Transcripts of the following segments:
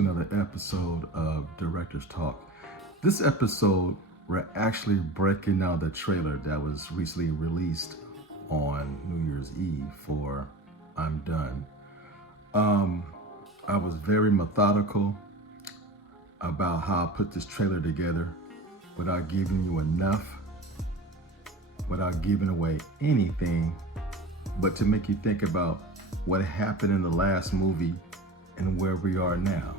to another episode of Director's Talk. This episode, we're actually breaking down the trailer that was recently released on New Year's Eve for I'm Done. I was very methodical about how I put this trailer together without giving you enough, without giving away anything, but to make you think about what happened in the last movie and where we are now.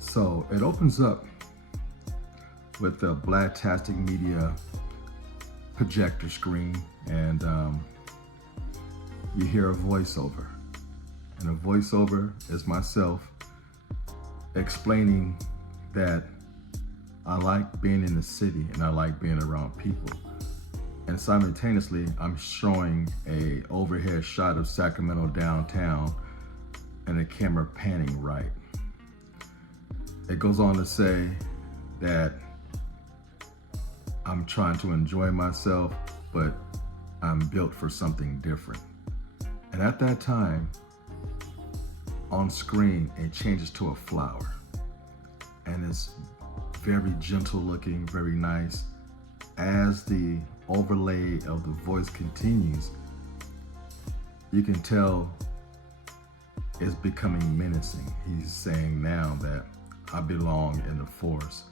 So it opens up with a Blacktastic Media projector screen, and you hear a voiceover. And a voiceover is myself explaining that I like being in the city and I like being around people. And simultaneously, I'm showing a overhead shot of Sacramento downtown and the camera panning right. It goes on to say that I'm trying to enjoy myself, but I'm built for something different. And at that time, on screen, it changes to a flower. And it's very gentle looking, very nice. As the overlay of the voice continues, you can tell it's becoming menacing. He's saying now that I belong in the forest,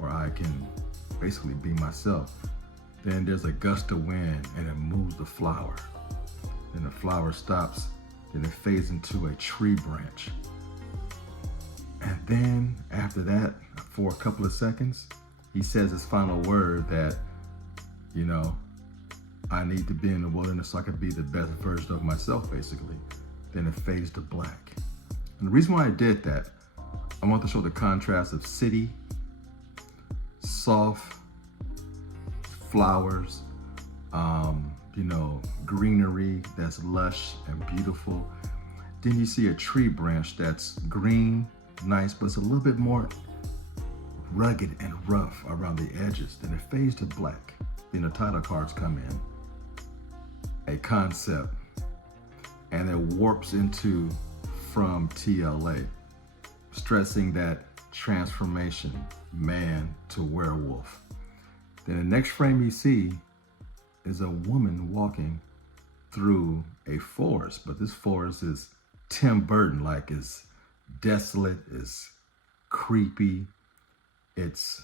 or I can basically be myself. Then there's a gust of wind and it moves the flower. Then the flower stops, then it fades into a tree branch. And then after that, for a couple of seconds, he says his final word that, I need to be in the wilderness so I can be the best version of myself, basically. Then it fades to black. And the reason why I did that, I want to show the contrast of city, soft flowers, greenery that's lush and beautiful. Then you see a tree branch that's green, nice, but it's a little bit more rugged and rough around the edges. Then it fades to black. Then the title cards come in. A concept, and it warps into from TLA, stressing that transformation, man to werewolf. Then the next frame you see is a woman walking through a forest, but this forest is Tim Burton-like. It's desolate, it's creepy, it's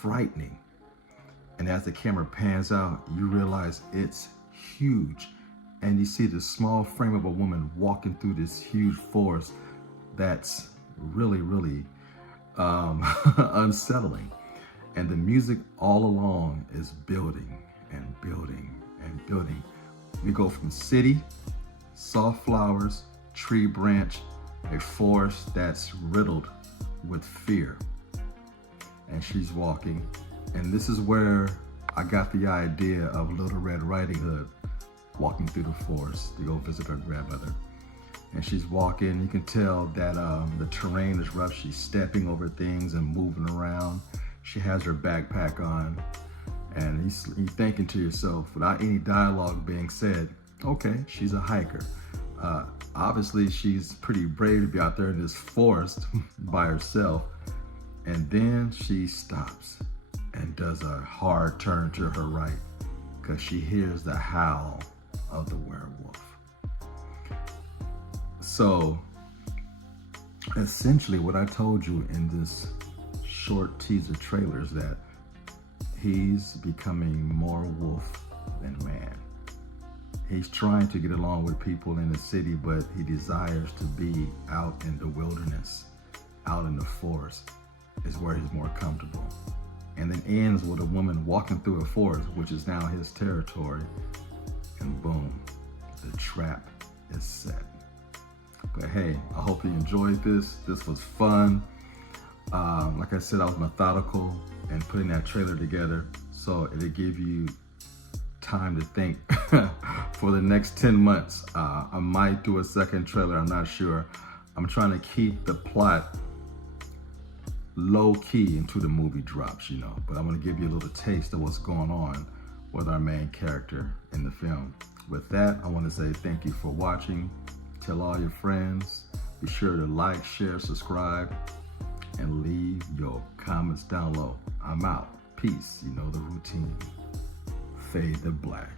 frightening. And as the camera pans out, you realize it's huge. And you see the small frame of a woman walking through this huge forest that's really, really unsettling. And the music all along is building and building and building. We go from city, soft flowers, tree branch, a forest that's riddled with fear. And she's walking. And this is where I got the idea of Little Red Riding Hood walking through the forest to go visit her grandmother. And she's walking, you can tell that the terrain is rough. She's stepping over things and moving around. She has her backpack on, and you're thinking to yourself, without any dialogue being said, okay, she's a hiker. Obviously, she's pretty brave to be out there in this forest by herself. And then she stops and does a hard turn to her right because she hears the howl of the werewolf. So essentially what I told you in this short teaser trailer is that he's becoming more wolf than man. He's trying to get along with people in the city, but he desires to be out in the wilderness, out in the forest is where he's more comfortable. And then ends with a woman walking through a forest, which is now his territory. And boom, the trap is set. But hey, I hope you enjoyed this. This was fun. Like I said, I was methodical in putting that trailer together, so it'll give you time to think for the next 10 months. I might do a second trailer, I'm not sure. I'm trying to keep the plot low key until the movie drops, but I'm gonna give you a little taste of what's going on with our main character in the film. With that, I want to say thank you for watching. Tell all your friends, Be sure to like, share, subscribe, and leave your comments down low. I'm out. Peace. You know the routine. Fade the black.